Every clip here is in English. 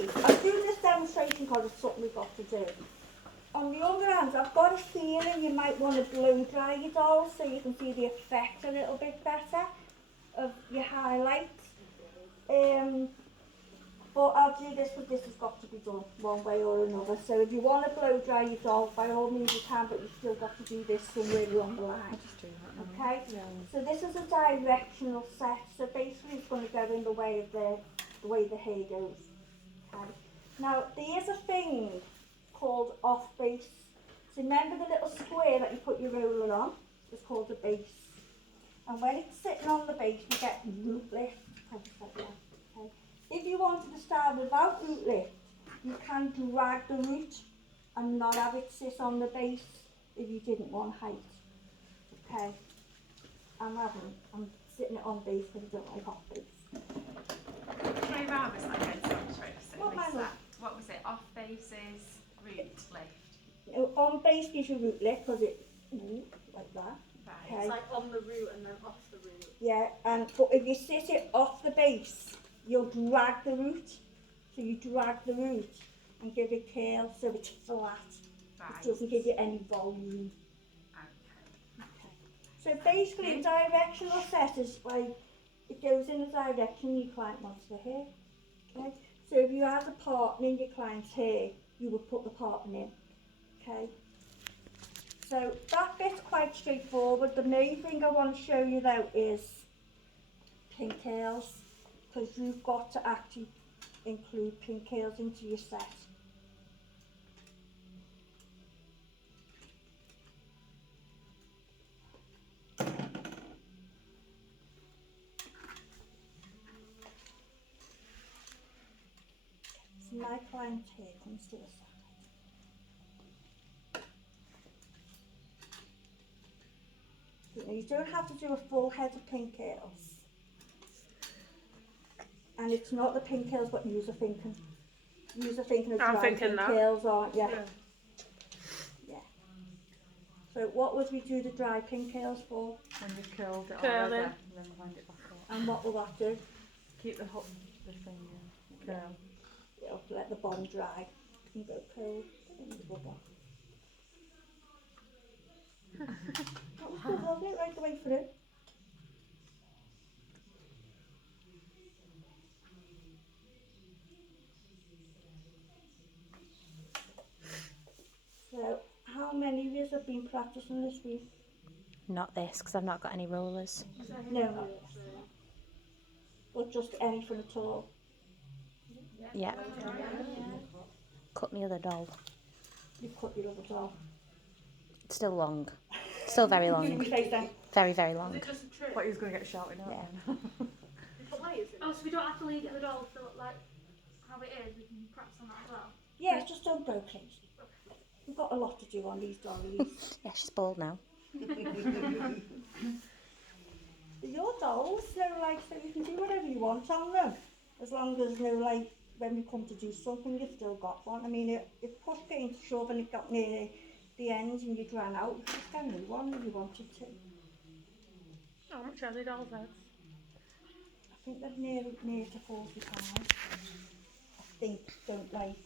basically, I'm doing this demonstration because it's something we've got to do. On the other hand, I've got a feeling you might want to blow dry your doll so you can see the effect a little bit better of your highlights. But I'll do this, but this has got to be done one way or another. So if you want to blow dry your doll, by all means you can, but you've still got to do this somewhere along the line. Just do that now. Okay? Yeah. So this is a directional set. So basically it's going to go in the way of the way the hair goes. Okay? Now there is a thing called off base. So remember the little square that you put your roller on? It's called a base. And when it's sitting on the base, you get root lift. Okay? If you wanted to start without root lift, you can drag the root and not have it sit on the base if you didn't want height. Okay? I'm sitting it on base because I don't like off base. Play around with that again, sorry, so What missed am I that. What was it? Off bases, root lift. On base gives you root lift because it like that. Right. Okay. It's like on the root and then off the root. Yeah, but if you sit it off the base, you'll drag the root. So you drag the root and give it curl so it's flat. Right. It doesn't give you any volume. Okay. So basically, a directional set is like, it goes in the direction your client wants the hair. Okay? So if you had a partner in your client's hair, you would put the partner in. Okay? So that bit's quite straightforward. The main thing I want to show you though is pintails, because you've got to actually include pintails into your set. So my client's hair comes to the side. You don't have to do a full head of pintails. And it's not the pintails what you're thinking. You're thinking of I'm dry thinking that. pintails, aren't you? Yeah. Yeah. So what would we do the dry pintails for? When you've curled it Curl already, it. then wind it back up. And what will that do? Keep the thing in. Curl. It'll let the bond dry and go cold in the rubber. That was good, wasn't it? Right the way through. So, how many of you have been practicing this week? Not this, because I've not got any rollers. No, not this. But just anything at all. Yeah. Cut my other doll. You've cut your other doll. It's still long. Still very Give long. me face down. Very, very long. Is it just a trick? But he's going to get shouted out. Yeah. Then. You put layers in? Oh, so we don't have to leave it the doll to look like how it is. We can practice on that as well. Yeah, just don't go crazy. We've got a lot to do on these dollies. Yeah, she's bald now. Your dolls, they're like, so you can do whatever you want on them. As long as, you know, like, when we come to do something, you've still got one. I mean, if push came to shove and it got near the ends and you'd ran out, you could just get a new one if you wanted to. How much are the dolls heads? I think they're near to £40. I think, don't they?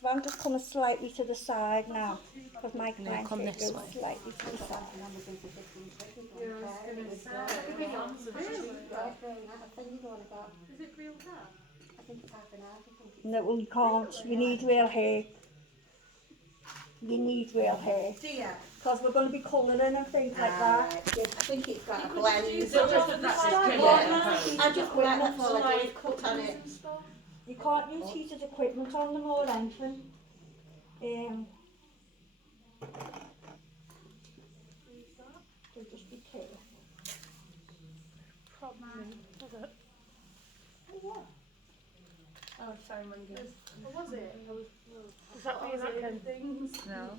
So I'm just coming slightly to the side now, because my client come here this goes way. slightly to the side. Is it real hair? No, well, you can't. You need real hair. You need real hair. Dear, Because we're going to be colouring and things like that. I think it's got a blend. Is it just a I just went, that's all I did, cut on it. You can't use heated equipment on them or anything. So just be careful. Probably. Was it? Oh, yeah. Oh, sorry, Monday. What was it? Was that the napkin things? No.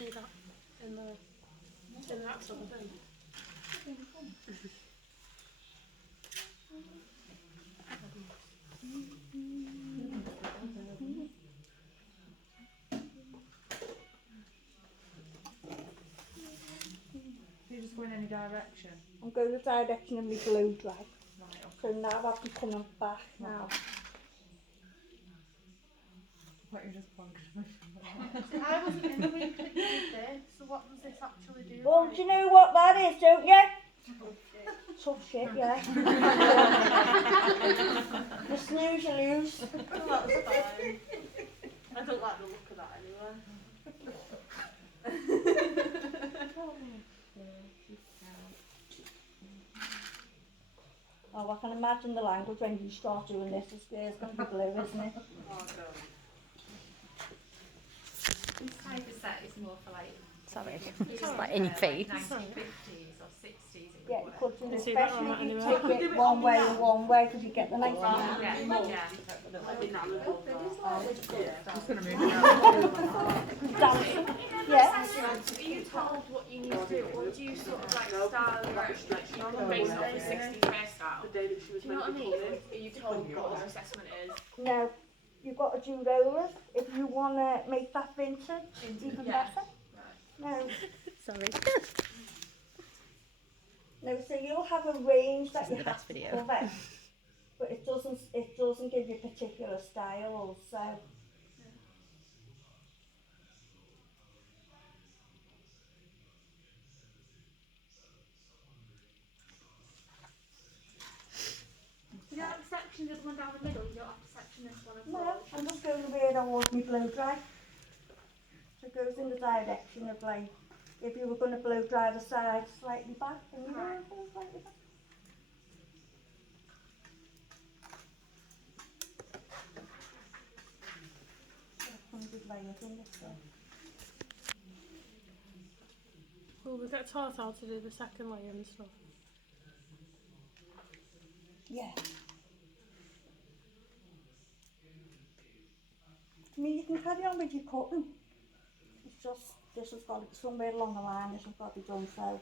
Me that in the that sort of thing. You just go in any direction. I'm going the direction of my blow dry. Right, okay. So now I'll be coming back now. point you just plugged it. I wasn't in the week that you did this, so what does this actually do? Well, like? do you know what that is, don't you? Tough shit, yeah. You snooze, you lose. Oh, that's fine. I don't like the look of that anyway. Oh, I can imagine the language when you start doing this. It's going to be blue, isn't it? Oh, don't. This type of set is more for like. Sorry. It's Just like in your face. 1950s or 60s. Yeah, you could do, See that especially one if you anyway. take it one way and one way, because you get the nice one. Yeah, yeah. Just gonna move it out. Dancing. Yeah. Are you told what you need to do, or do you sort of like style your own? Like you can base it off a 60s hairstyle. The day that she was Do you know what I meant to mean? be coming. Are you told what your assessment is? No, you've got to do rollers. If you want to make that vintage, even Yeah. better. No. Sorry. No, so you'll have a range that you The have best to video. cover, but it doesn't give you particular styles. So You don't have to section the other one down the middle, you don't have to section this one as no, well. I'm just going where I want my blow dry. So it goes in the direction of like if you were going to blow dry the side slightly back, and you Right. go slightly back. There's 100 layers in this one. Will we get taught how to do the second layer and stuff? Yeah. I mean, you can carry on with your cutting. It's just, this has got to be somewhere along the line, this has got to be done, so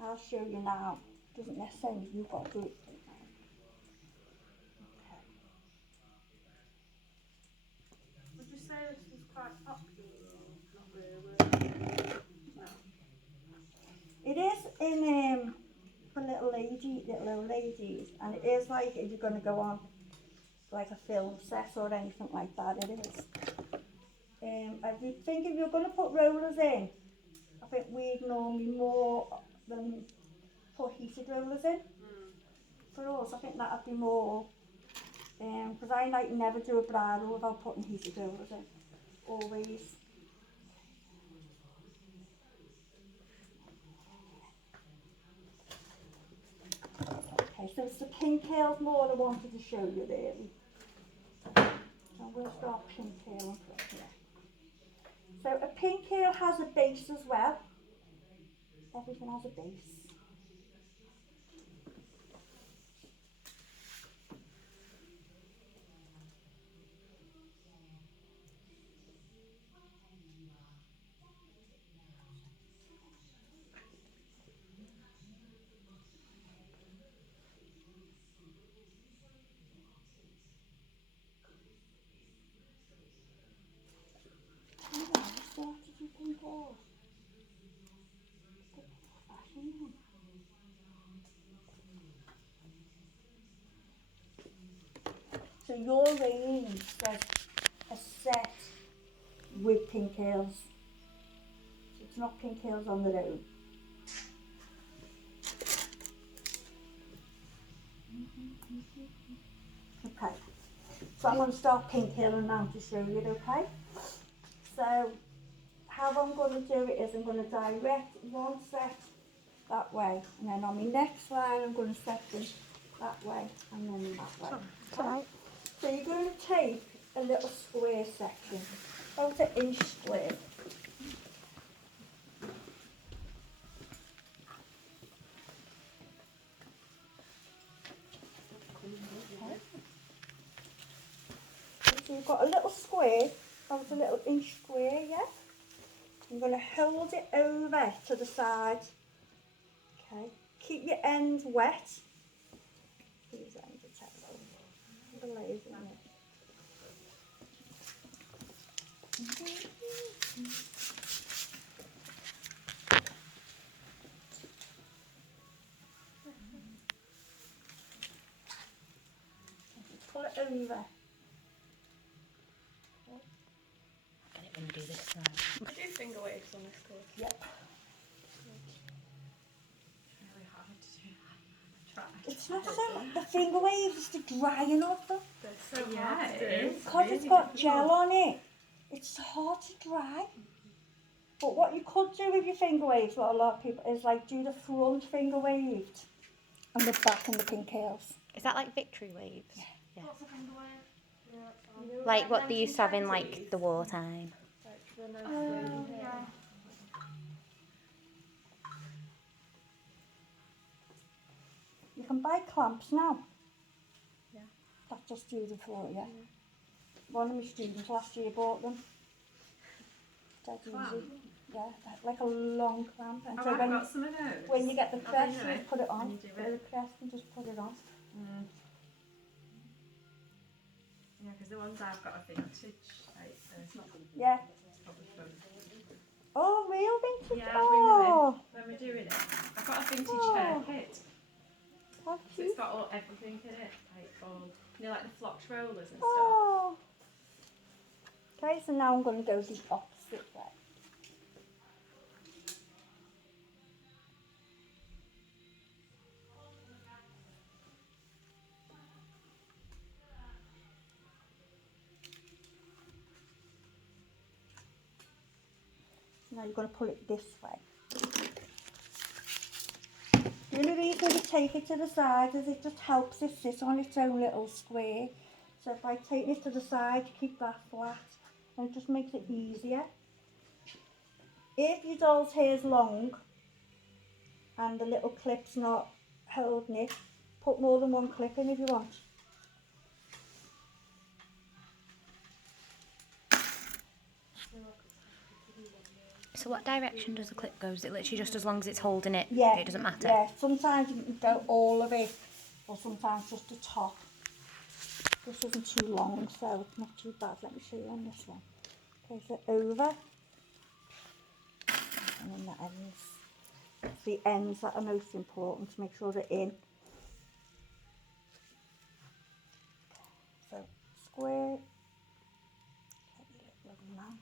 I'll show you now. Doesn't necessarily mean you've got to do it. Okay. Would you say this was quite popular or not really? It is in for little old ladies, and it is like if you're going to go on like a film set or anything like that, it is. I do think if you're going to put rollers in, I think we'd normally more than put heated rollers in. For us, I think that'd be more, because I like never do a bridal without putting heated rollers in, always. Okay, so it's the pintails more I wanted to show you really. So we'll start pintailing from here. So a pintail has a base as well. Everything has a base. So your range says a set with pintails. So it's not pintails on their own. Okay. So I'm going to start pintailing now to show you, okay? So how I'm going to do it is I'm going to direct one set that way, and then on my next line I'm going to set them that way and then that way. Alright. So you're going to take a little square section, about an inch square. Okay. So you've got a little square, about a little inch square, yeah? I'm going to hold it over to the side. Okay. Keep your ends wet. These ends are terrible. The layers in it. Pull it over. can do this side. I do finger waves on this course. Yep. Really hard to do that. Try. It's not so much the finger waves, it's the drying of them. They're so Yeah, hard to it do. is. Because it's got gel on it, it's hard to dry. But what you could do with your finger waves, what a lot of people, is like do the front finger waves and the back and the pintails. Is that like victory waves? Yeah. What's a finger wave? Yeah, that's fine. Like what they used to have in like the wartime. Like the nice Oh, wavy hair. Yeah. You can buy clamps now. Yeah. That just do them for you. One of my students last year bought them. Dead easy. Yeah, like a long clamp. And Oh, so I've when, got some of those. when you get the Have crest, you you know it? just put it on. When you do Get it. the crest and just put it on. Mm. Yeah, because the ones I've got are vintage. Like, it's not Yeah. probably fun. Oh, real vintage. Yeah, I'll bring them in. Oh, When we're doing it, I've got a vintage Oh. hair kit. how So cute. it's got all, everything in it. Like all, you know, like the flocks rollers and stuff. Oh. Okay, so now I'm going to go the opposite way. Now you're going to pull it this way. The only reason you take it to the side is it just helps it sit on its own little square. So if I take it to the side, you keep that flat, and it just makes it easier. If your doll's hair is long and the little clip's not holding it, put more than one clip in if you want. So what direction does the clip go? Is it literally just as long as it's holding it? Yeah, It doesn't matter. Yeah, sometimes you can go all of it, or sometimes just the top. This isn't too long, so it's not too bad. Let me show you on this one. Okay, so over, and then the ends. It's the ends that are most important to make sure they're in. So square. Get your little man.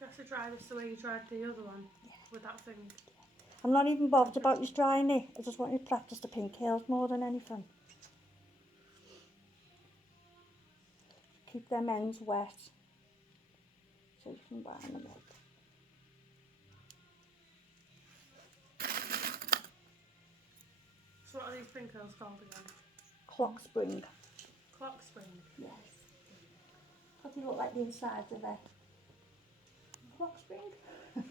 You have to dry this the way you dried the other one with that thing. I'm not even bothered about you drying it. I just want you to practice the pintails more than anything. Keep them ends wet so you can wind them up. So what are these pink girls called again? Clock spring. Clock spring. Yes. What do you look like the inside of a clock spring?